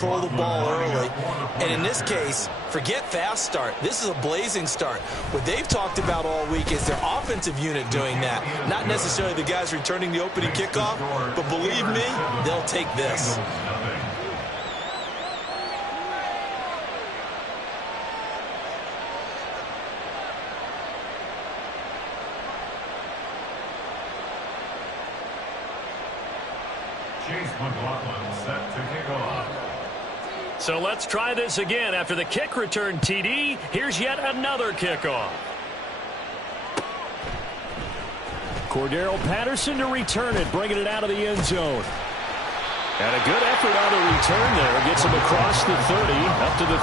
control the ball early. And in this case, forget fast start. This is a blazing start. What they've talked about all week is their offensive unit doing that. Not necessarily the guys returning the opening kickoff, but believe me, they'll take this. Set to kick off. So let's try this again. After the kick return TD, here's yet another kickoff. Cordero Patterson to return it, bringing it out of the end zone. And a good effort on the return there. Gets him across the 30, up to the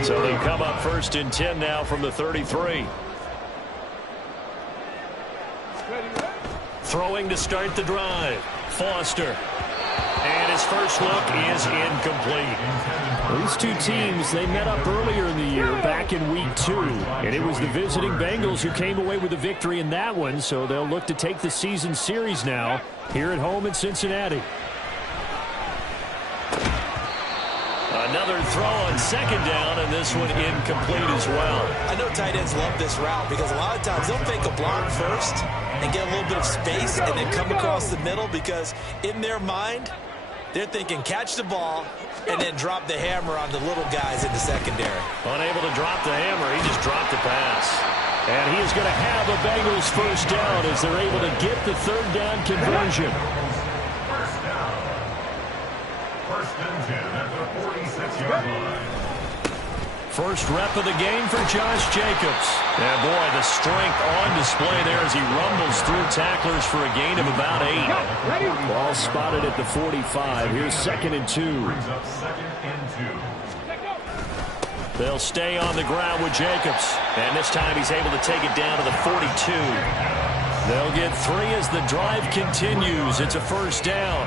33. So they come up 1st and 10 now from the 33. Throwing to start the drive. Foster. And his first look is incomplete. These two teams, they met up earlier in the year, back in week 2. And it was the visiting Bengals who came away with the victory in that one. So they'll look to take the season series now here at home in Cincinnati. Another throw on 2nd down, and this one incomplete as well. I know tight ends love this route because a lot of times they'll fake a block first and get a little bit of space and then come across the middle because in their mind, they're thinking catch the ball and then drop the hammer on the little guys in the secondary. Unable to drop the hammer, he just dropped the pass. And he is going to have a Bengals first down as they're able to get the 3rd down conversion. First down. 1st and 10 at the 46-yard line. First rep of the game for Josh Jacobs. And boy, the strength on display there as he rumbles through tacklers for a gain of about 8. Ball spotted at the 45. Here's 2nd and 2. Brings up 2nd and 2. They'll stay on the ground with Jacobs. And this time he's able to take it down to the 42. They'll get 3 as the drive continues. It's a first down.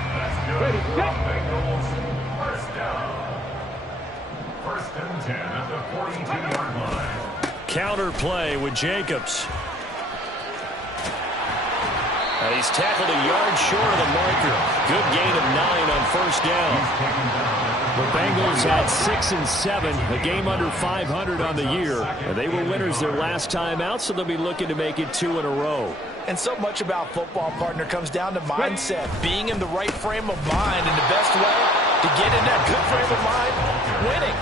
Bengals first down. 1st and 10 at the 42-yard line. Counter play with Jacobs. And he's tackled a yard short of the marker. Good gain of 9 on first down. The Bengals had 6 and 7, a game under 500 on the year. And they were winners their last time out, so they'll be looking to make it 2 in a row. And so much about football, partner, comes down to mindset, being in the right frame of mind, and the best way to get in that good frame of mind, winning.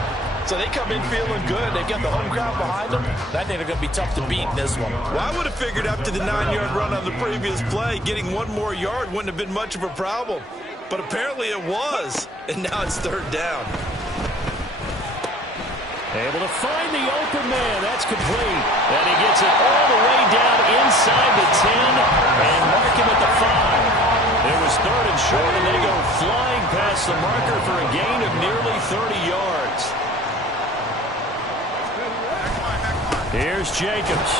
So they come in feeling good. They've got the home crowd behind them. I think they're going to be tough to beat in this one. Well, I would have figured after the 9-yard run on the previous play, getting 1 more yard wouldn't have been much of a problem. But apparently it was, and now it's 3rd down. Able to find the open man. That's complete. And he gets it all the way down inside the 10 and mark him at the 5. It was 3rd and short, and they go flying past the marker for a gain of nearly 30 yards. Here's Jacobs.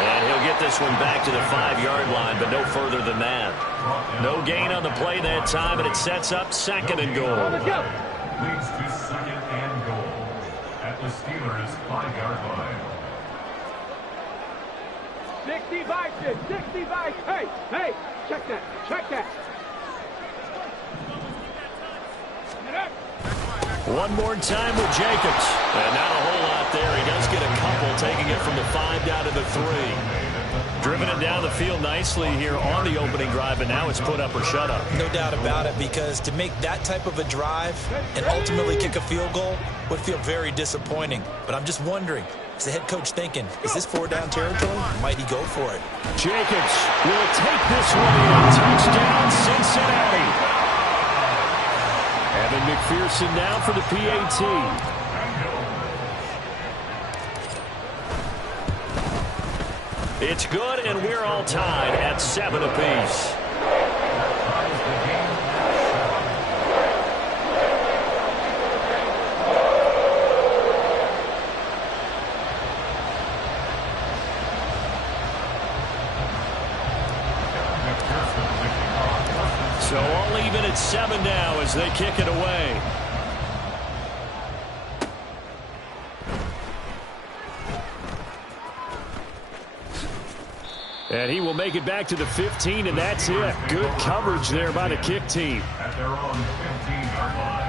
And he'll get this one back to the 5-yard line, but no further than that. No gain on the play that time, and it sets up 2nd and goal. Leads to 2nd and goal at the Steelers' 5-yard line. 65, 65. Hey, check that. One more time with Jacobs. And not a whole lot there. He does get a couple, taking it from the 5 down to the 3. Driven it down the field nicely here on the opening drive, but now it's put up or shut up. No doubt about it, because to make that type of a drive and ultimately kick a field goal would feel very disappointing. But I'm just wondering, is the head coach thinking, is this 4-down territory? Might he go for it? Jacobs will take this one in. Touchdown, Cincinnati. Evan McPherson now for the PAT. It's good, and we're all tied at 7 apiece. So all even at 7 now as they kick it away. And he will make it back to the 15, and that's it. Good coverage there by the kick team. At their own 15-yard line.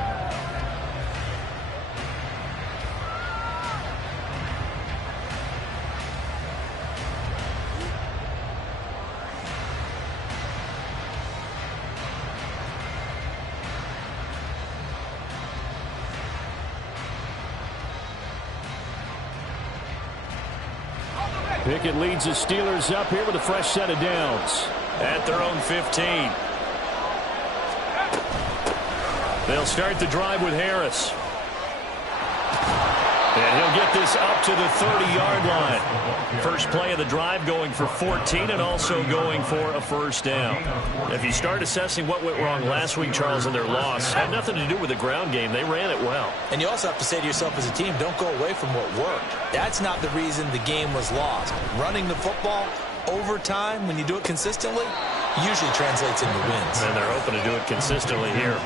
Pickett leads the Steelers up here with a fresh set of downs. At their own 15. They'll start the drive with Harris. And he'll get this up to the 30-yard line. First play of the drive going for 14 and also going for a first down. If you start assessing what went wrong last week, Charles, in their loss, had nothing to do with the ground game. They ran it well. And you also have to say to yourself as a team, don't go away from what worked. That's not the reason the game was lost. Running the football over time, when you do it consistently, usually translates into wins. And they're hoping to do it consistently here.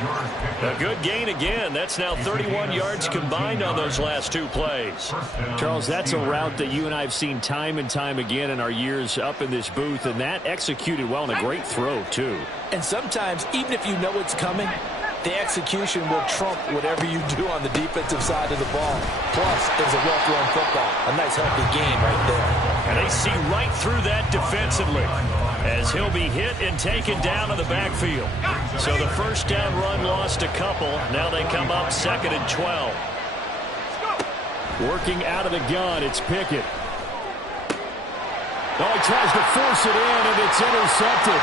A good gain again. That's now 31 yards combined on those last two plays. Charles, that's a route that you and I have seen time and time again in our years up in this booth, and that executed well and a great throw, too. And sometimes, even if you know it's coming, the execution will trump whatever you do on the defensive side of the ball. Plus, it was a well-thrown football. A nice, healthy game right there. And they see right through that defensively as he'll be hit and taken down in the backfield. So the first down run lost a couple. Now they come up 2nd and 12. Working out of the gun, it's Pickett. Oh, he tries to force it in, and it's intercepted.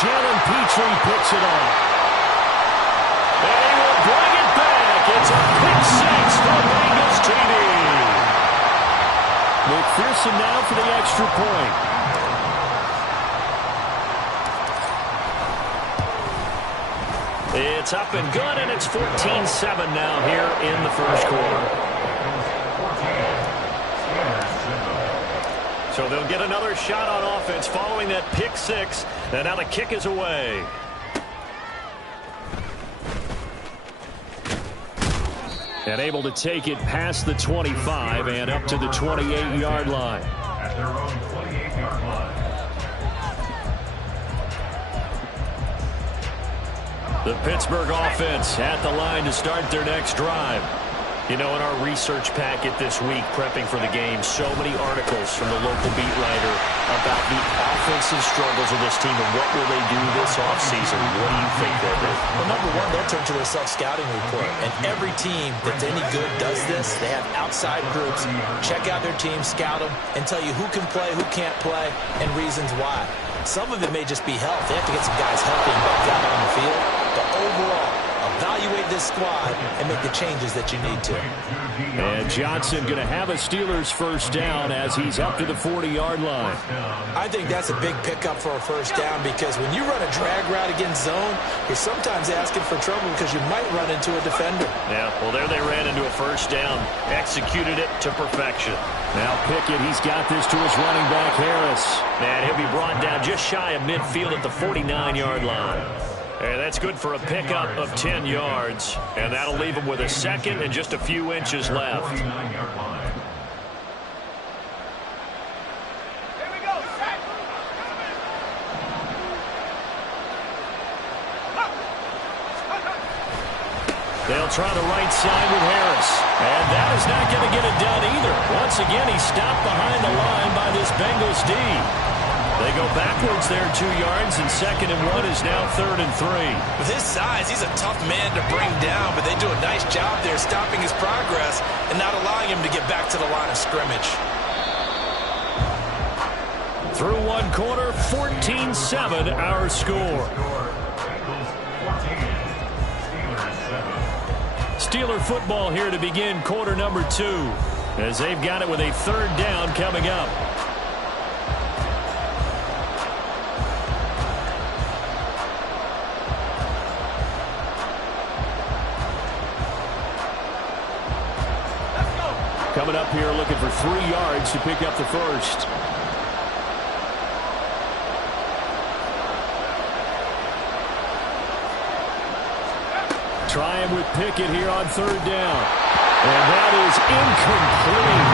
Jalen Petrie picks it off. And he will bring it back. It's a pick six for Bengals TD. McPherson now for the extra point. It's up and good, and it's 14-7 now here in the first quarter. So they'll get another shot on offense following that pick six. And now the kick is away. And able to take it past the 25 and up to the 28-yard line. At their own 28-yard line. The Pittsburgh offense at the line to start their next drive. You know, in our research packet this week, prepping for the game, so many articles from the local beat writer about the offensive struggles of this team and what will they do this offseason. What do you think they'll do? Well, number one, they'll turn to their self-scouting report. And every team that's any good does this. They have outside groups, check out their team, scout them, and tell you who can play, who can't play, and reasons why. Some of it may just be health. They have to get some guys healthy and back out on the field. But overall, evaluate this squad and make the changes that you need to. And Johnson going to have a Steelers first down as he's up to the 40-yard line. I think that's a big pickup for a first down because when you run a drag route against zone, you're sometimes asking for trouble because you might run into a defender. Yeah, well, there they ran into a first down, executed it to perfection. Now Pickett, he's got this to his running back, Harris. And he'll be brought down just shy of midfield at the 49-yard line. And that's good for a pickup of 10 yards. And that'll leave him with a second and just a few inches left. They'll try the right side with Harris. And that is not going to get it done either. Once again, he's stopped behind the line by this Bengals D. They go backwards there 2 yards, and 2nd and 1 is now 3rd and 3. With his size, he's a tough man to bring down, but they do a nice job there stopping his progress and not allowing him to get back to the line of scrimmage. Through one quarter, 14-7 our score. Steeler football here to begin quarter number 2 as they've got it with a 3rd down coming up. Coming up here looking for 3 yards to pick up the first. Try him with Pickett here on 3rd down. And that is incomplete.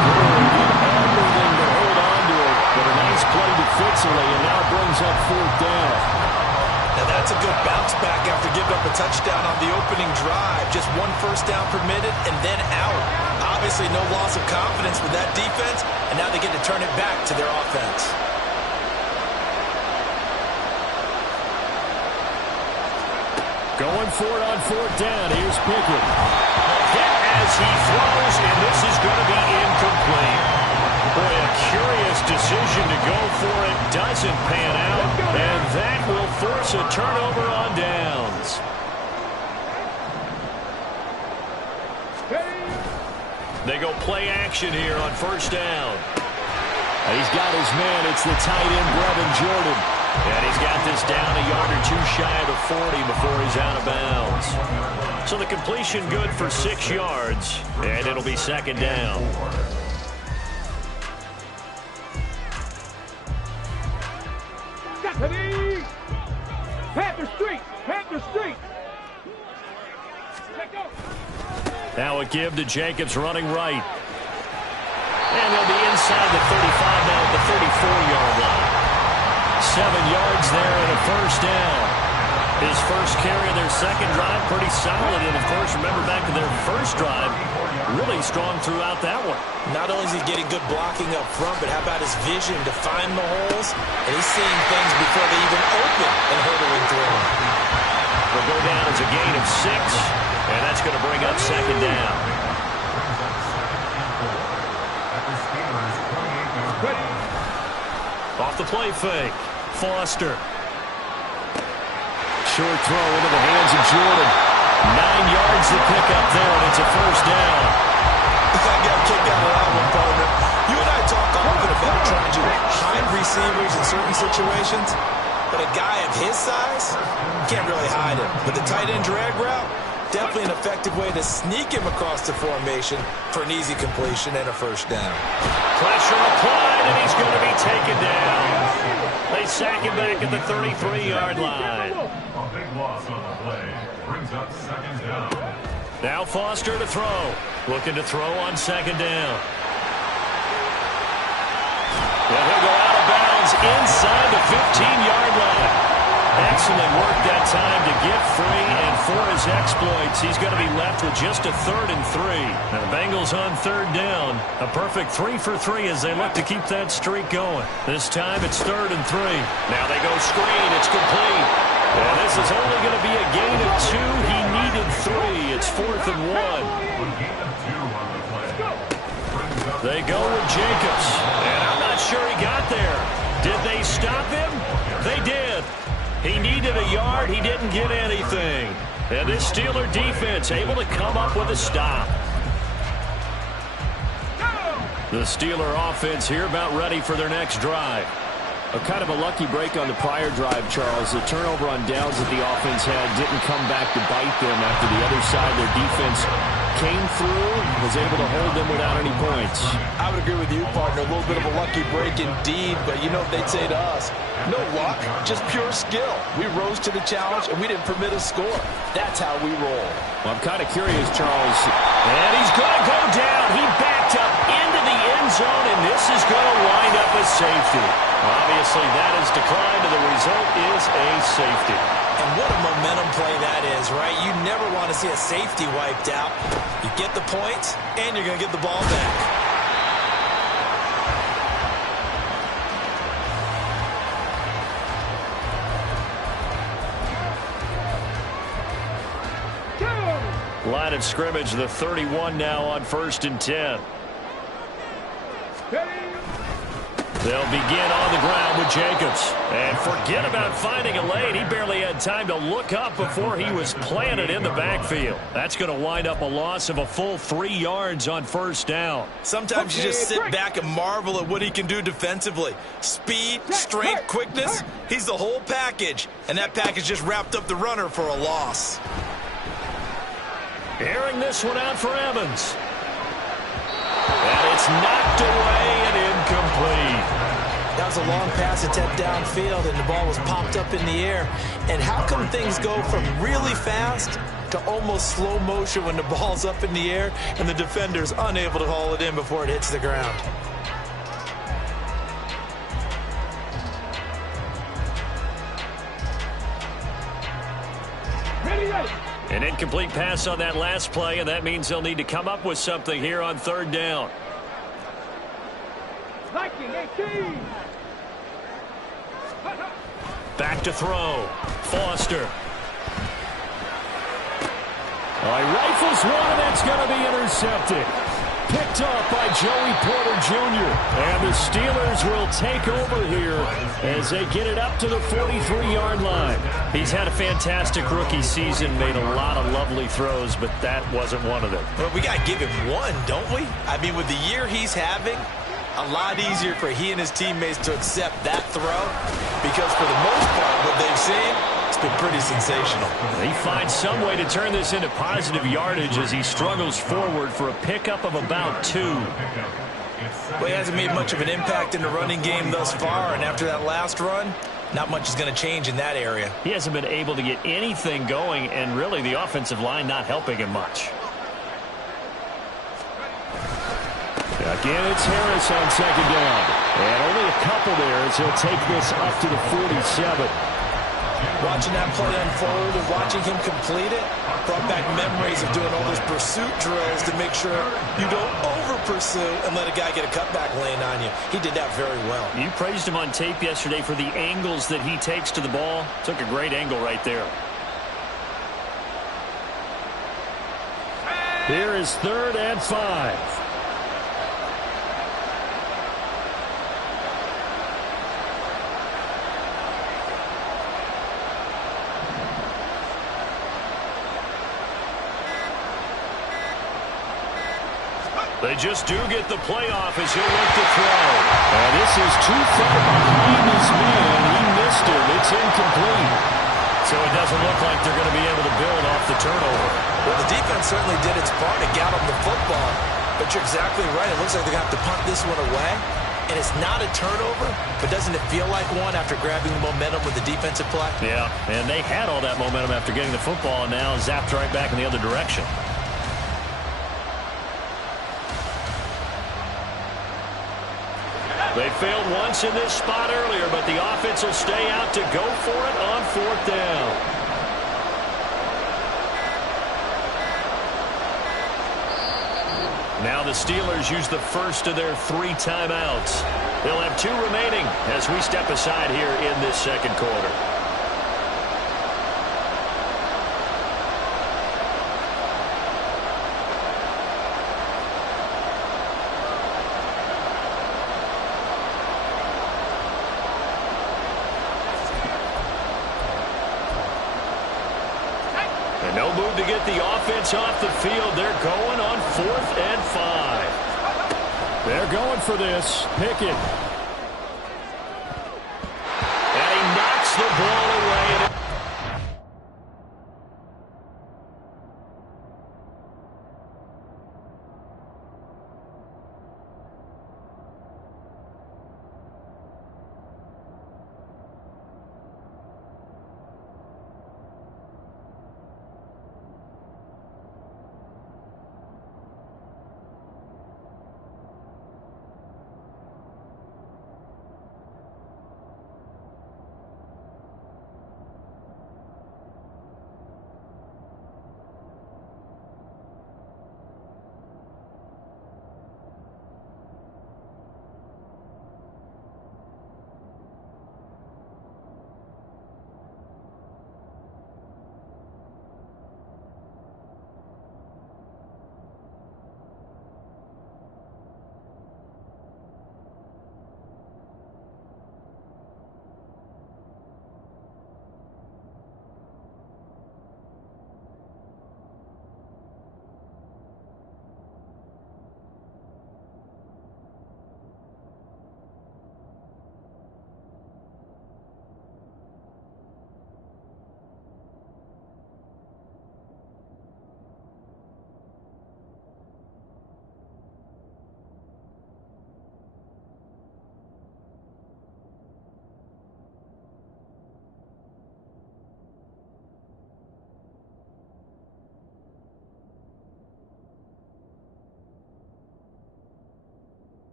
Everything to hold on to it. But a nice was played defensively, and now brings up 4th down. Now that's a good bounce back after giving up a touchdown on the opening drive. Just 1 first down permitted and then out. Obviously no loss of confidence with that defense, and now they get to turn it back to their offense. Going for it on 4th down. Here's Pickett. Hit as he throws, and this is going to be incomplete. Boy, a curious decision to go for it. Doesn't pan out, and that will force a turnover on downs. They go play action here on 1st down. He's got his man. It's the tight end, Brevin Jordan. And he's got this down a yard or 2 shy of the 40 before he's out of bounds. So the completion good for 6 yards, and it'll be 2nd down. Panther Street! Panther Street! Now a give to Jacobs running right. And they'll be inside the 35 now at the 34-yard line. 7 yards there and a 1st down. His first carry of their 2nd drive, pretty solid. And, of course, remember back to their 1st drive, really strong throughout that one. Not only is he getting good blocking up front, but how about his vision to find the holes? And he's seeing things before they even open and hurdling through them. They'll go down as a gain of 6, and that's going to bring up 2nd down. Off the play fake. Foster. Short throw into the hands of Jordan. 9 yards to pick up there, and it's a 1st down. I got a kick out of that one, partner. You and I talk often about trying to hide receivers in certain situations, but a guy of his size can't really hide him. But the tight end drag route, definitely an effective way to sneak him across the formation for an easy completion and a 1st down. Pressure applied, and he's going to be taken down. They sack him back at the 33-yard line. A big loss on the play. Brings up 2nd down. Now Foster to throw. Looking to throw on 2nd down. And he'll go out of bounds inside the 15-yard line. Excellent work that time to get free, and for his exploits, he's going to be left with just a 3rd and 3. Now the Bengals on 3rd down. A perfect 3 for 3 as they look to keep that streak going. This time it's 3rd and 3. Now they go screen. It's complete. And this is only going to be a gain of 2. He needed 3. It's 4th and 1. They go with Jacobs. And I'm not sure he got there. Did they stop him? They did. He needed a yard. He didn't get anything. And this Steeler defense able to come up with a stop. The Steeler offense here about ready for their next drive. A kind of a lucky break on the prior drive, Charles. The turnover on downs that the offense had didn't come back to bite them after the other side. Their defense came through, was able to hold them without any points. I would agree with you, partner. A little bit of a lucky break indeed, but you know what they'd say to us? No luck, just pure skill. We rose to the challenge, and we didn't permit a score. That's how we roll. Well, I'm kind of curious, Charles. And he's going to go down. He backed up into the end zone, and this is going to wind up a safety. Obviously, that is declined, and the result is a safety. And what a momentum play that is, right? You never want to see a safety wiped out. You get the points, and you're going to get the ball back. Line of scrimmage, the 31 now on 1st and 10. They'll begin on the ground with Jacobs. And forget about finding a lane. He barely had time to look up before he was planted in the backfield. That's going to wind up a loss of a full 3 yards on 1st down. Sometimes you just sit back and marvel at what he can do defensively. Speed, strength, quickness. He's the whole package. And that package just wrapped up the runner for a loss. Airing this one out for Evans. And it's knocked away and incomplete. That was a long pass attempt downfield, and the ball was popped up in the air. And how come things go from really fast to almost slow motion when the ball's up in the air and the defender's unable to haul it in before it hits the ground? An incomplete pass on that last play, and that means they'll need to come up with something here on third down. 19-18. Back to throw. Foster. Oh, he rifles one, and that's going to be intercepted. Picked up by Joey Porter Jr. And the Steelers will take over here as they get it up to the 43-yard line. He's had a fantastic rookie season, made a lot of lovely throws, but that wasn't one of them. Well, we got to give him one, don't we? I mean, with the year he's having, a lot easier for he and his teammates to accept that throw because for the most part, what they've seen, it's been pretty sensational. He finds some way to turn this into positive yardage as he struggles forward for a pickup of about 2. Well, he hasn't made much of an impact in the running game thus far, and after that last run, not much is going to change in that area. He hasn't been able to get anything going, and really the offensive line not helping him much. Again, it's Harris on second down. And only a couple there as he'll take this up to the 47. Watching that play unfold and watching him complete it brought back memories of doing all those pursuit drills to make sure you don't over-pursue and let a guy get a cutback lane on you. He did that very well. You praised him on tape yesterday for the angles that he takes to the ball. Took a great angle right there. Here is 3rd and 5. They just do get the playoff as he'll look to throw. And this is too far behind his man. He missed it. It's incomplete. So it doesn't look like they're going to be able to build off the turnover. Well, the defense certainly did its part to get him the football. But you're exactly right. It looks like they're going to have to punt this one away. And it's not a turnover, but doesn't it feel like one after grabbing the momentum with the defensive play? Yeah, and they had all that momentum after getting the football and now zapped right back in the other direction. They failed once in this spot earlier, but the offense will stay out to go for it on 4th down. Now the Steelers use the first of their 3 timeouts. They'll have 2 remaining as we step aside here in this second quarter. No move to get the offense off the field. They're going on 4th and 5. They're going for this. Pickett. And he knocks the ball away.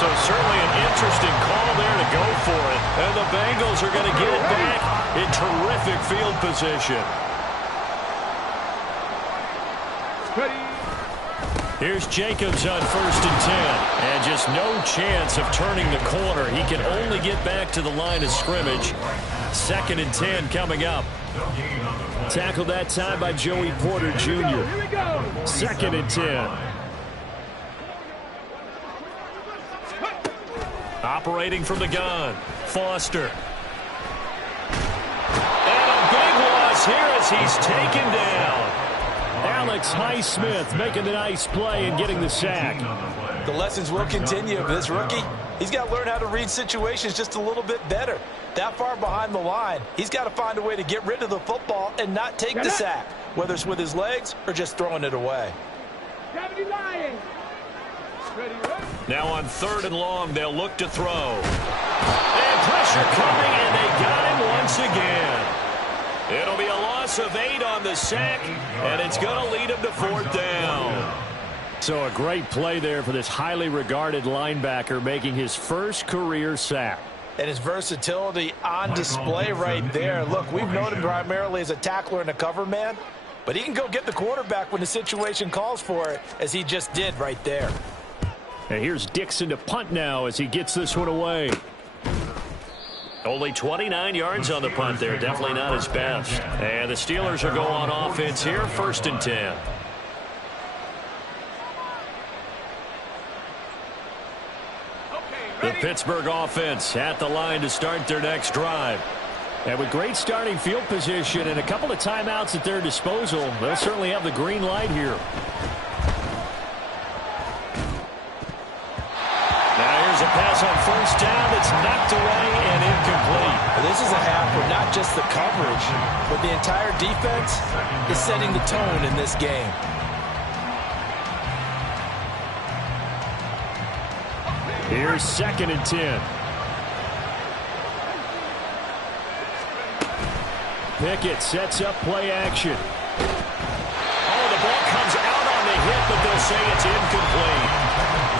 So certainly an interesting call there to go for it. And the Bengals are going to get it back in terrific field position. Here's Jacobs on 1st and 10. And just no chance of turning the corner. He can only get back to the line of scrimmage. 2nd and 10 coming up. Tackled that time by Joey Porter Jr. 2nd and 10. Operating from the gun, Foster. And a big loss here as he's taken down. Alex Highsmith making the nice play and getting the sack. The lessons will continue for this rookie. He's got to learn how to read situations just a little bit better. That far behind the line, he's got to find a way to get rid of the football and not take the sack, whether it's with his legs or just throwing it away. Now on 3rd and long, they'll look to throw. And pressure coming, and they got him once again. It'll be a loss of 8 on the sack, and it's going to lead him to 4th down. So a great play there for this highly regarded linebacker making his first career sack. And his versatility on display right there. Look, we've known him primarily as a tackler and a cover man, but he can go get the quarterback when the situation calls for it, as he just did right there. And here's Dixon to punt now as he gets this one away. Only 29 yards on the punt there. Definitely not his best. And the Steelers are going on offense here. 1st and 10. The Pittsburgh offense at the line to start their next drive. And with great starting field position and a couple of timeouts at their disposal, they'll certainly have the green light here. Now here's a pass on 1st down that's knocked away and incomplete. This is a half where not just the coverage, but the entire defense is setting the tone in this game. Here's 2nd and 10. Pickett sets up play action. Oh, the ball comes out on the hit, but they'll say it's incomplete.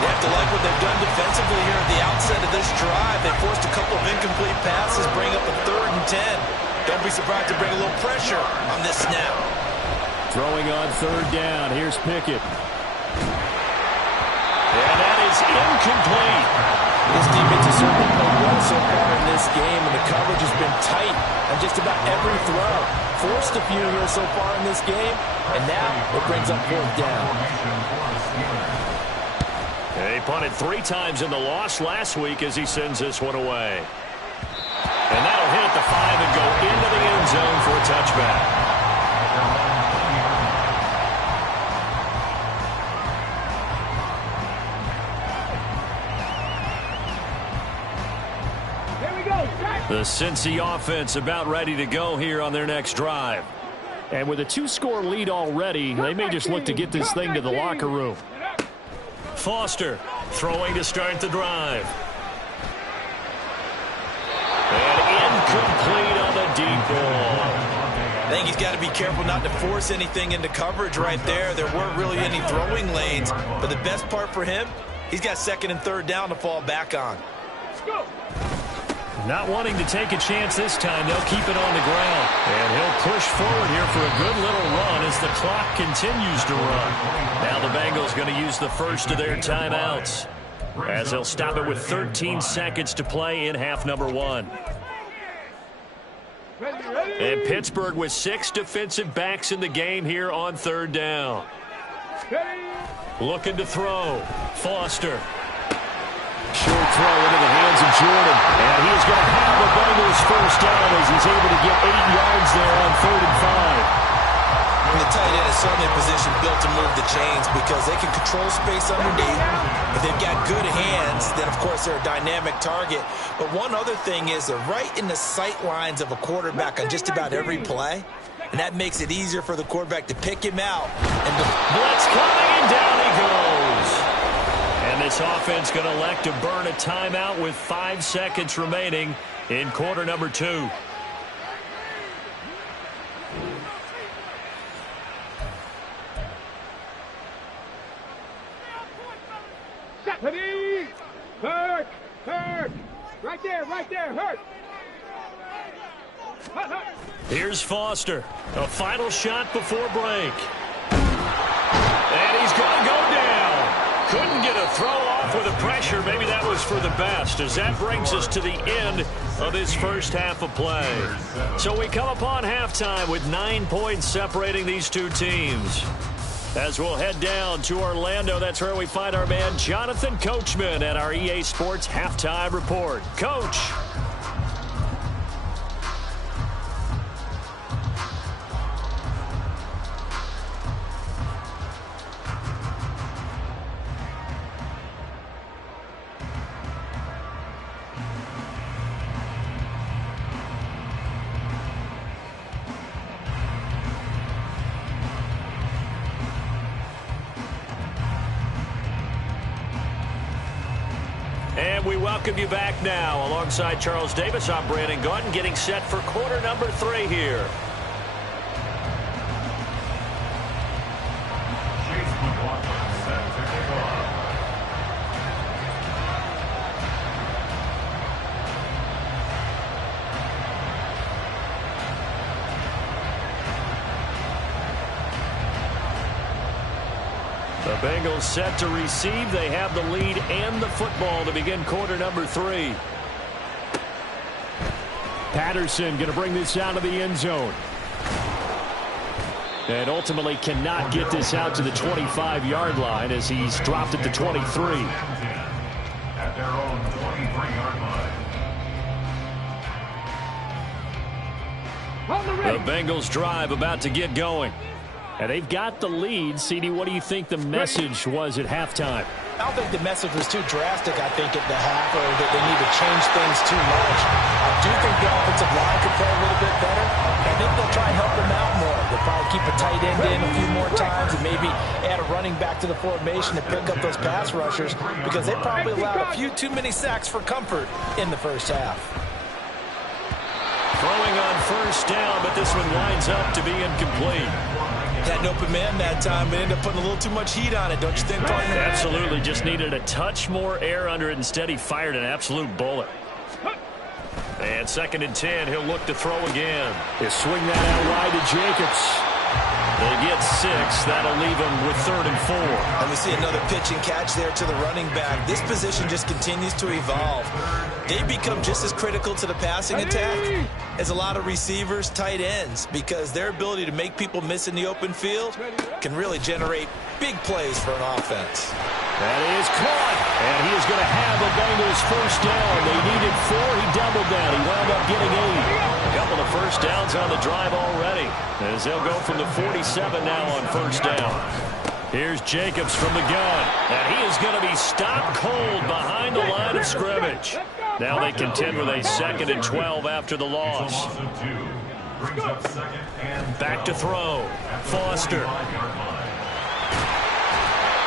You have to like what they've done defensively here at the outset of this drive. They forced a couple of incomplete passes, bring up a 3rd and 10. Don't be surprised to bring a little pressure on this snap. Throwing on 3rd down. Here's Pickett. And that is incomplete. This defense has certainly played well so far in this game, and the coverage has been tight on just about every throw. Forced a few here so far in this game, and now it brings up 4th down. He punted 3 times in the loss last week as he sends this one away. And that'll hit at the 5 and go into the end zone for a touchback. The Cincy offense about ready to go here on their next drive. And with a 2-score lead already, they may just look to get this thing to the locker room. Foster throwing to start the drive. And incomplete on the deep ball. I think he's got to be careful not to force anything into coverage right there. There weren't really any throwing lanes, but the best part for him, he's got 2nd and 3rd down to fall back on. Let's go. Not wanting to take a chance this time, they'll keep it on the ground. And he'll push forward here for a good little run as the clock continues to run. Now the Bengals going to use the first of their timeouts, as they'll stop it with 13 seconds to play in half number 1. And Pittsburgh with 6 defensive backs in the game here on 3rd down. Looking to throw. Foster. Short throw into the hands of Jordan. And he is going to have the Bengals first down as he's able to get 8 yards there on 3rd and 5. And the tight end is certainly a position built to move the chains because they can control space underneath. If they've got good hands, then, of course, they're a dynamic target. But one other thing is they're right in the sight lines of a quarterback on just about every play. And that makes it easier for the quarterback to pick him out. And blitz coming, and down he goes. And this offense going to elect to burn a timeout with 5 seconds remaining in quarter number 2. Hurt! Hurt! Right there, hurt! Here's Foster. A final shot before break. And he's going to go down. Couldn't get a throw off with the pressure. Maybe that was for the best, as that brings us to the end of this first half of play. So we come upon halftime with 9 points separating these two teams. As we'll head down to Orlando, that's where we find our man Jonathan Coachman at our EA Sports Halftime Report. Coach. And we welcome you back now. Alongside Charles Davis, I'm Brandon Gaudin, getting set for quarter number 3 here. The Bengals set to receive. They have the lead and the football to begin quarter number 3. Patterson going to bring this out of the end zone. And ultimately cannot get this out to the 25-yard line as he's dropped at the 23. At their own 23-yard line. The Bengals drive about to get going. And they've got the lead. CD, what do you think the message was at halftime? I don't think the message was too drastic, I think, at the half, or that they need to change things too much. I do think the offensive line could play a little bit better. I think they'll try and help them out more. They'll probably keep a tight end in a few more times and maybe add a running back to the formation to pick up those pass rushers, because they probably allowed a few too many sacks for comfort in the first half. Throwing on first down, but this one winds up to be incomplete. Had an open man that time, but ended up putting a little too much heat on it, don't you think, partner? Absolutely. Just needed a touch more air under it. Instead, he fired an absolute bullet. And 2nd and 10, he'll look to throw again. He'll swing that out wide to Jacobs. They get 6. That'll leave him with 3rd and 4. And we see another pitch and catch there to the running back. This position just continues to evolve. They become just as critical to the passing attack as a lot of receivers, tight ends, because their ability to make people miss in the open field can really generate big plays for an offense. That is caught, and he is going to have the Bengals first down. They needed 4. He doubled that. He wound up getting 8. A couple of first downs on the drive already, as they'll go from the 47 now on first down. Here's Jacobs from the gun, and he is going to be stopped cold behind the line of scrimmage. Now they contend with a 2nd and 12 after the loss. Back to throw. Foster.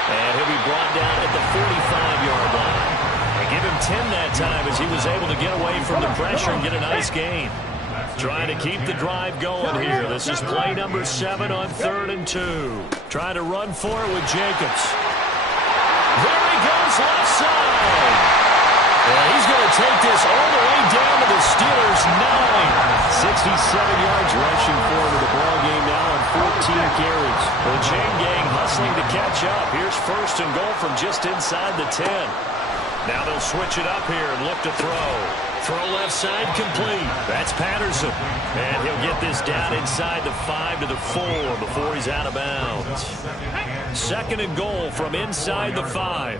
And he'll be brought down at the 45-yard line. They give him 10 that time as he was able to get away from the pressure and get a nice gain. Trying to keep the drive going here. This is play number 7 on 3rd and 2. Trying to run for it with Jacobs. There he goes left side. And he's going to take this all the way down to the Steelers' 9. 67 yards rushing forward to the ball game now on 14 carries. The chain gang hustling to catch up. Here's 1st and goal from just inside the 10. Now they'll switch it up here and look to throw. Throw left side complete. That's Patterson. And he'll get this down inside the 5 to the 4 before he's out of bounds. 2nd and goal from inside the 5.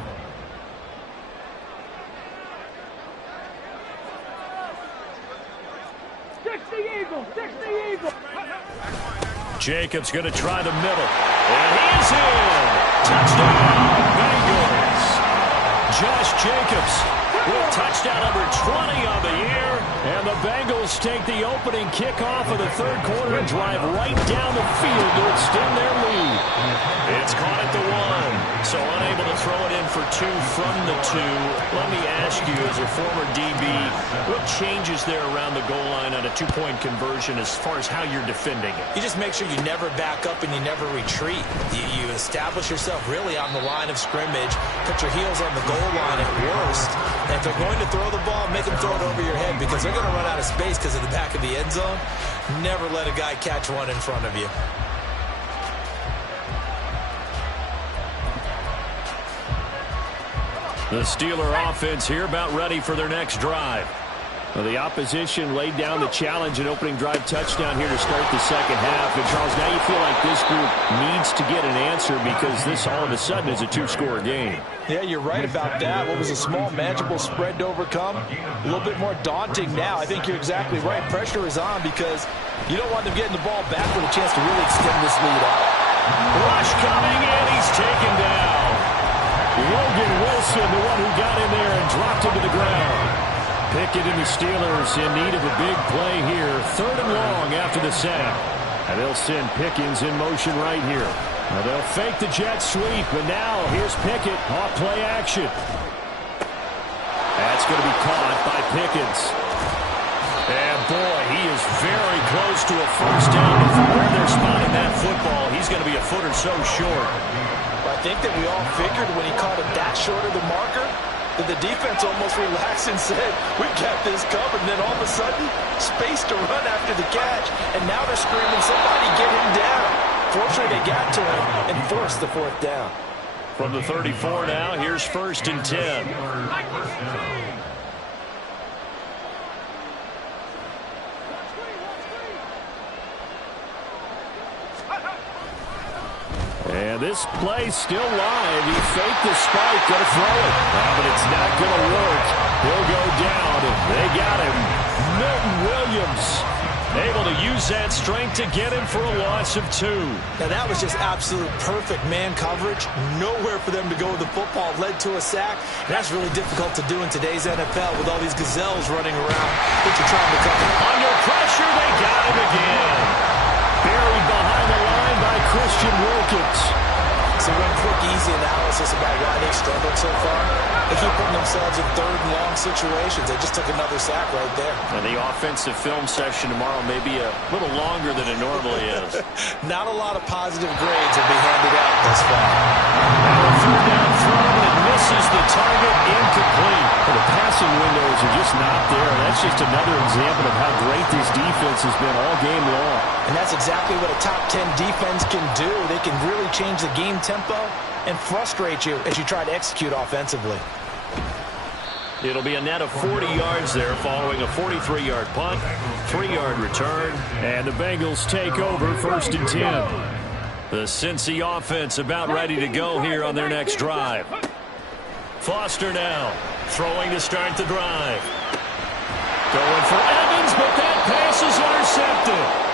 Jacobs going to try the middle. And he's in. Touchdown, Bengals. Josh Jacobs with touchdown number 20 on the year. And the Bengals take the opening kickoff of the 3rd quarter and drive right down the field to extend their lead. It's caught at the 1, so unable to throw it in for 2 from the 2. Let me ask you, as a former DB, what changes there around the goal line on a 2-point conversion as far as how you're defending it? You just make sure you never back up and you never retreat. You establish yourself really on the line of scrimmage, put your heels on the goal line at worst, and if they're going to throw the ball, make them throw it over your head because they're going to run out of space because of the back of the end zone. Never let a guy catch one in front of you. The Steeler offense here about ready for their next drive. Well, the opposition laid down the challenge and opening drive touchdown here to start the second half. And, Charles, now you feel like this group needs to get an answer because this all of a sudden is a 2-score game. Yeah, you're right about that. What was a small, manageable spread to overcome? A little bit more daunting now. I think you're exactly right. Pressure is on because you don't want them getting the ball back with a chance to really extend this lead out. Rush coming, and he's taken down. Logan Wilson, the one who got in there and dropped him to the ground. Pickett and the Steelers in need of a big play here. 3rd and long after the sack. And they'll send Pickens in motion right here. Now they'll fake the jet sweep, but now here's Pickett off play action. That's going to be caught by Pickens. And boy, he is very close to a first down. But from where they're spotting that football, he's going to be a foot or so short. I think that we all figured when he caught it that short of the marker that the defense almost relaxed and said, we got this covered. And then all of a sudden, space to run after the catch. And now they're screaming, somebody get him down. Fortunately, they got to him and forced the 4th down. From the 34 now, here's 1st and 10. And this play's still live. He faked the spike, going to throw it. But it's not going to work. He'll go down. They got him. Milton Williams able to use that strength to get him for a loss of 2. Now that was just absolute perfect man coverage. Nowhere for them to go with the football. Led to a sack. And that's really difficult to do in today's NFL with all these gazelles running around that you're trying to cover. Under pressure, they got him again. Buried behind the line by Christian Wilkins. So one quick, easy analysis about why they struggled so far. They keep putting themselves in 3rd and long situations. They just took another sack right there. And the offensive film session tomorrow may be a little longer than it normally is. Not a lot of positive grades will be handed out thus far. Now a 3rd down throw, and it misses the target, incomplete. Well, the passing windows are just not there. That's just another example of how great this defense has been all game long. And that's exactly what a top 10 defense can do. They can really change the game tempo and frustrate you as you try to execute offensively. It'll be a net of 40 yards there following a 43-yard punt, 3-yard return. And the Bengals take over 1st and 10. The Cincy offense about ready to go here on their next drive. Foster now throwing to start the drive. Going for Evans, but that pass is intercepted.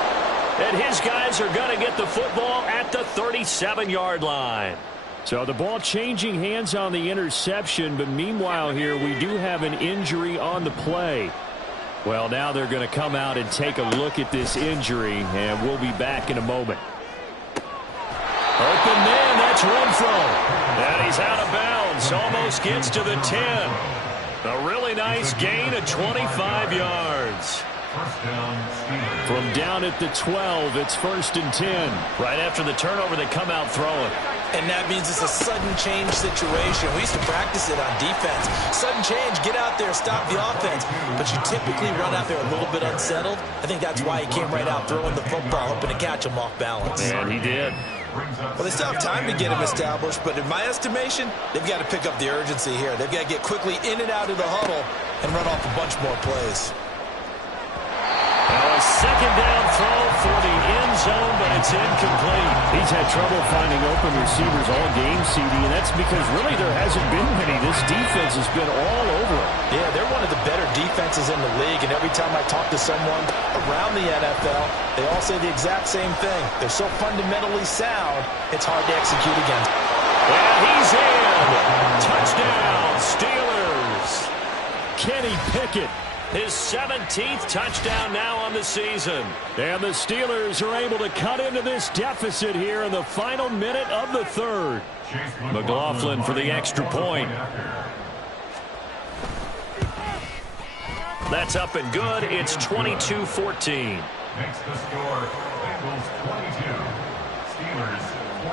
And his guys are going to get the football at the 37-yard line. So the ball changing hands on the interception, but meanwhile here we do have an injury on the play. Well, now they're going to come out and take a look at this injury, and we'll be back in a moment. Open man, that's Renfro. And he's out of bounds, almost gets to the 10. A really nice gain of 25 yards. From down at the 12, it's 1st and 10. Right after the turnover, they come out throwing. And that means it's a sudden change situation. We used to practice it on defense. Sudden change, get out there, stop the offense. But you typically run out there a little bit unsettled. I think that's why he came right out throwing the football, hoping to catch him off balance. And he did. Well, they still have time to get him established, but in my estimation, they've got to pick up the urgency here. They've got to get quickly in and out of the huddle and run off a bunch more plays. Now a 2nd down throw for the end zone, but it's incomplete. He's had trouble finding open receivers all game, CD, and that's because really there hasn't been many. This defense has been all over it. Yeah, they're one of the better defenses in the league, and every time I talk to someone around the NFL, they all say the exact same thing. They're so fundamentally sound, it's hard to execute against. And he's in. Touchdown, Steelers. Kenny Pickett His 17th touchdown now on the season. And the Steelers are able to cut into this deficit here in the final minute of the third. McLaughlin for the extra point. That's up and good. It's 22-14. Makes the score Bengals 22, Steelers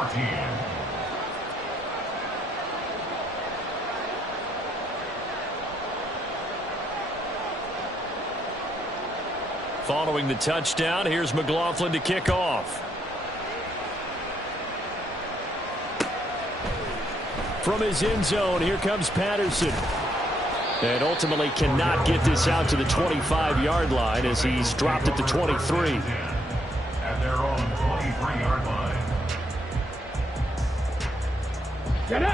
14. Following the touchdown, here's McLaughlin to kick off. From his end zone, here comes Patterson. And ultimately cannot get this out to the 25-yard line as he's dropped it to 23. At their own 23-yard line.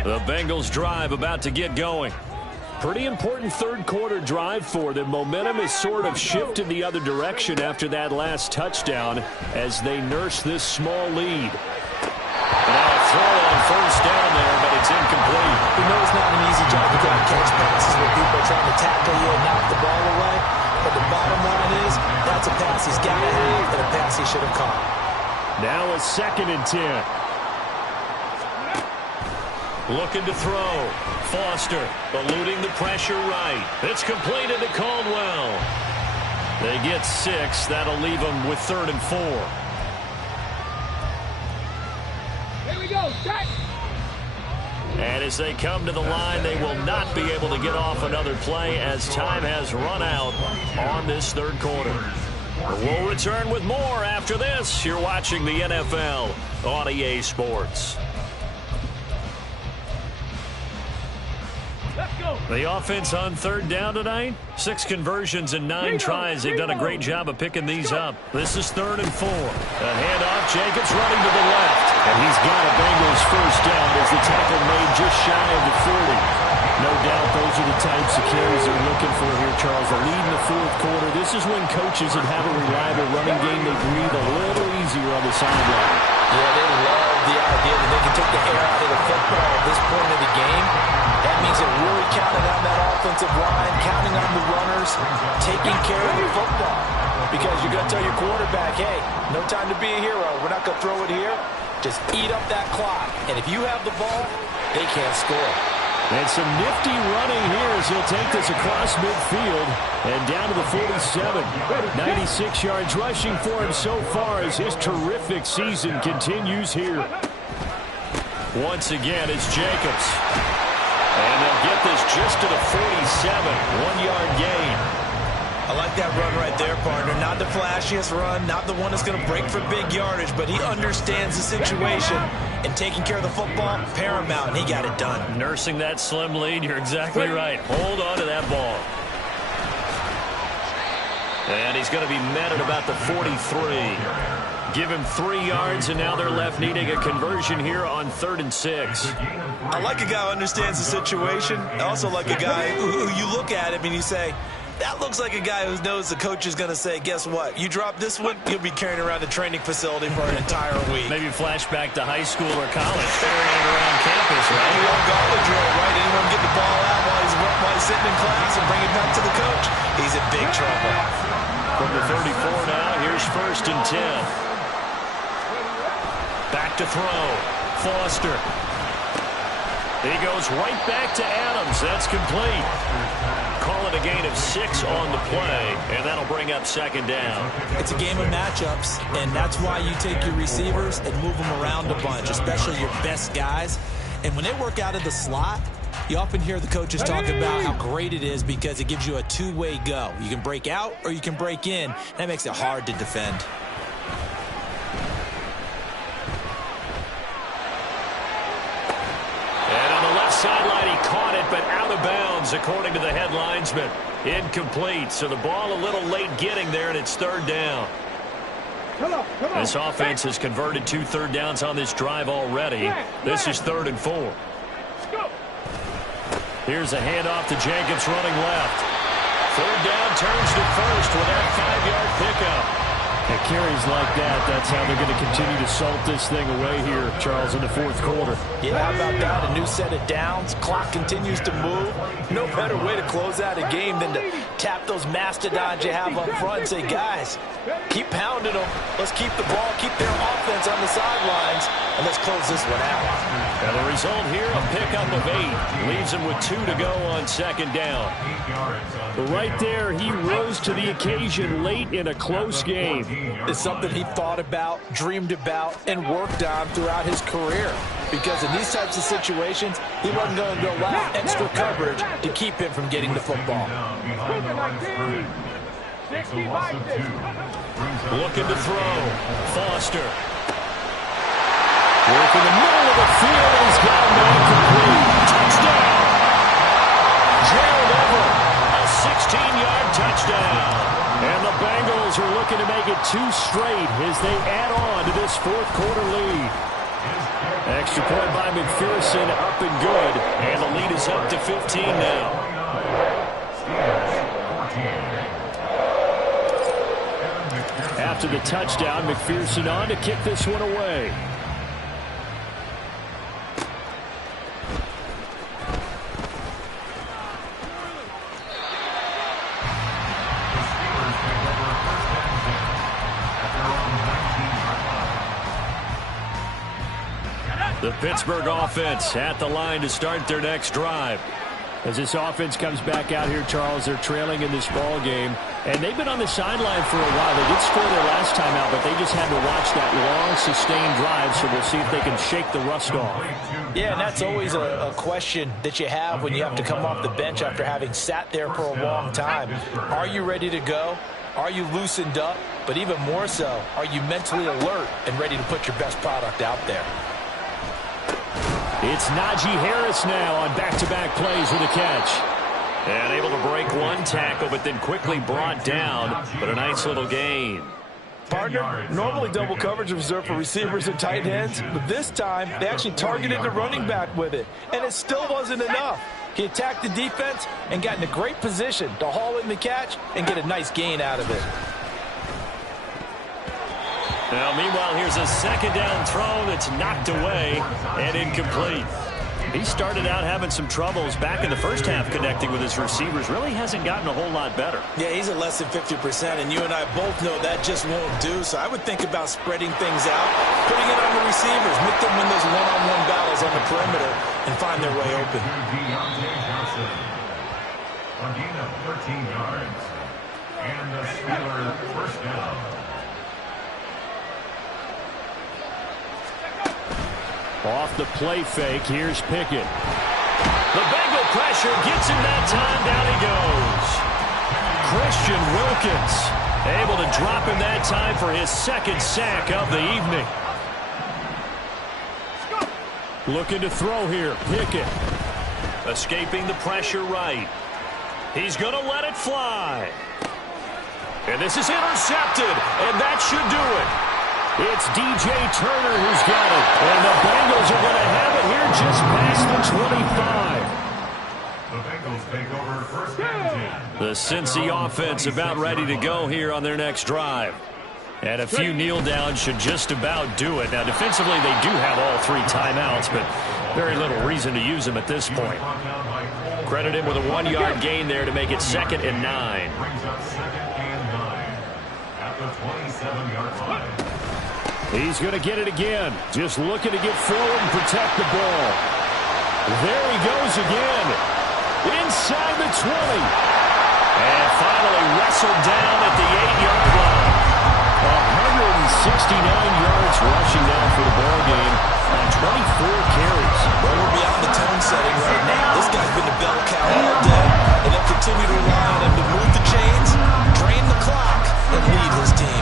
The Bengals drive about to get going. Pretty important third quarter drive for them. Momentum has sort of shifted the other direction after that last touchdown as they nurse this small lead. Now a throw on first down there, but it's incomplete. You know it's not an easy job to grab catch passes where people are trying to tackle you and knock the ball away. But the bottom line is that's a pass he's got to have and a pass he should have caught. Now a 2nd and 10. Looking to throw. Foster eluding the pressure right. It's completed to Caldwell. They get 6. That'll leave them with 3rd and 4. Here we go, set. And as they come to the line, they will not be able to get off another play as time has run out on this third quarter. We'll return with more after this. You're watching the NFL on EA Sports. The offense on 3rd down tonight, 6 conversions and 9 tries. They've done a great job of picking these up. This is 3rd and 4. A handoff, Jacobs running to the left. And he's got a Bengals first down as the tackle made just shy of the 40. No doubt those are the types of carries they're looking for here, Charles. A lead in the fourth quarter. This is when coaches that have a reliable running game, they breathe a little easier on the sideline. Yeah, they love the idea that they can take the air out of the football at this point of the game. That means they're really counting on that offensive line, counting on the runners, taking care of the football. Because you're going to tell your quarterback, hey, no time to be a hero. We're not going to throw it here. Just eat up that clock. And if you have the ball, they can't score. And some nifty running here as he'll take this across midfield and down to the 47. 96 yards rushing for him so far as his terrific season continues here. Once again, it's Jacobs. And they'll get this just to the 47. 1-yard gain. I like that run right there, partner. Not the flashiest run, not the one that's going to break for big yardage, but he understands the situation, and taking care of the football, paramount, and he got it done. Nursing that slim lead, you're exactly right. Hold on to that ball. And he's going to be met at about the 43. Give him 3 yards, and now they're left needing a conversion here on 3rd and 6. I like a guy who understands the situation. I also like a guy who you look at him and you say, that looks like a guy who knows the coach is going to say, guess what? You drop this one, you'll be carrying around the training facility for an entire week. Maybe flashback to high school or college, carrying it around campus, right? Maybe on gauntlet drill, right? Anyone get the ball out while he's sitting in class and bring it back to the coach? He's in big trouble. From the 34 now, here's 1st and 10. Back to throw. Foster. He goes right back to Adams. That's complete. Call it a gain of 6 on the play, and that'll bring up 2nd down. It's a game of matchups, and that's why you take your receivers and move them around a bunch, especially your best guys. And when they work out of the slot, you often hear the coaches talk about how great it is because it gives you a two-way go. You can break out or you can break in. That makes it hard to defend. Sideline, he caught it, but out of bounds, according to the head linesman. Incomplete, so the ball a little late getting there, and it's 3rd down. Come on. This offense has converted 2 third downs on this drive already. This is 3rd and 4. Here's a handoff to Jacobs running left. 3rd down, turns to 1st with that 5-yard pickup. It carries like that. That's how they're going to continue to salt this thing away here, Charles, in the fourth quarter. Yeah, how about that? A new set of downs. Clock continues to move. No better way to close out a game than to tap those mastodons you have up front and say, guys, keep pounding them. Let's keep the ball, keep their offense on the sidelines, and let's close this one out. And the result here, a pickup of 8. Leaves him with 2 to go on second down. Right there, he rose to the occasion late in a close game. It's something he thought about, dreamed about, and worked on throughout his career. Because in these types of situations, he wasn't going to allow extra coverage to keep him from getting the football. Looking to throw. Foster. Work in the middle of the field. He's got a man complete. Touchdown. Gerald over. A 16-yard touchdown. And the Bengals are looking to make it 2 straight as they add on to this fourth quarter lead. Extra point by McPherson, up and good. And the lead is up to 15 now. After the touchdown, McPherson on to kick this one away. The Pittsburgh offense at the line to start their next drive. As this offense comes back out here, Charles, they're trailing in this ball game, and they've been on the sideline for a while. They did score their last time out, but they just had to watch that long, sustained drive, so we'll see if they can shake the rust off. Yeah, and that's always a question that you have when you have to come off the bench after having sat there for a long time. Are you ready to go? Are you loosened up? But even more so, are you mentally alert and ready to put your best product out there? It's Najee Harris now on back-to-back plays with a catch. And able to break one tackle, but then quickly brought down. But a nice little gain. Partner, normally double coverage is reserved for receivers and tight ends, but this time they actually targeted the running back with it, and it still wasn't enough. He attacked the defense and got in a great position to haul in the catch and get a nice gain out of it. Now, meanwhile, here's a second down throw that's knocked away and incomplete. He started out having some troubles back in the first half connecting with his receivers. Really hasn't gotten a whole lot better. Yeah, he's at less than 50%, and you and I both know that just won't do. So I would think about spreading things out, putting it on the receivers, make them win those one-on-one battles on the perimeter, and find their way open. A gain of 13 yards. And the Steelers first down. Off the play fake, here's Pickett. The Bengal pressure gets him that time. Down he goes. Christian Wilkins able to drop him that time for his second sack of the evening. Looking to throw here, Pickett. Escaping the pressure right. He's going to let it fly. And this is intercepted, and that should do it. It's DJ Turner who's got it. And the Bengals are going to have it here just past the 25. The Bengals take over first and 10. The Cincy offense about ready to go here on their next drive. And a few kneel downs should just about do it. Now, defensively, they do have all 3 timeouts, but very little reason to use them at this point. Credit him with a 1-yard gain there to make it 2nd and 9. Brings up 2nd and 9 at the 27-yard line. He's going to get it again. Just looking to get forward and protect the ball. There he goes again. Inside the 20. And finally wrestled down at the 8-yard line. 169 yards rushing now for the ball game on 24 carries. Well, we're beyond the tone setting right now. This guy's been a bell cow all day, and they'll continue to rely on him to move the chains, drain the clock, and lead his team.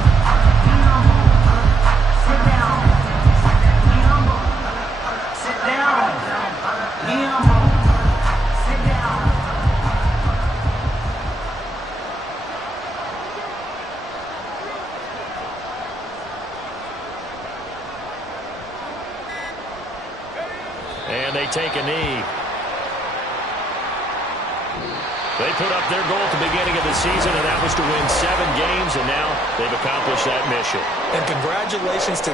And they take a knee. They put up their goal at the beginning of the season, and that was to win 7 games, and now they've accomplished that mission. And congratulations to them.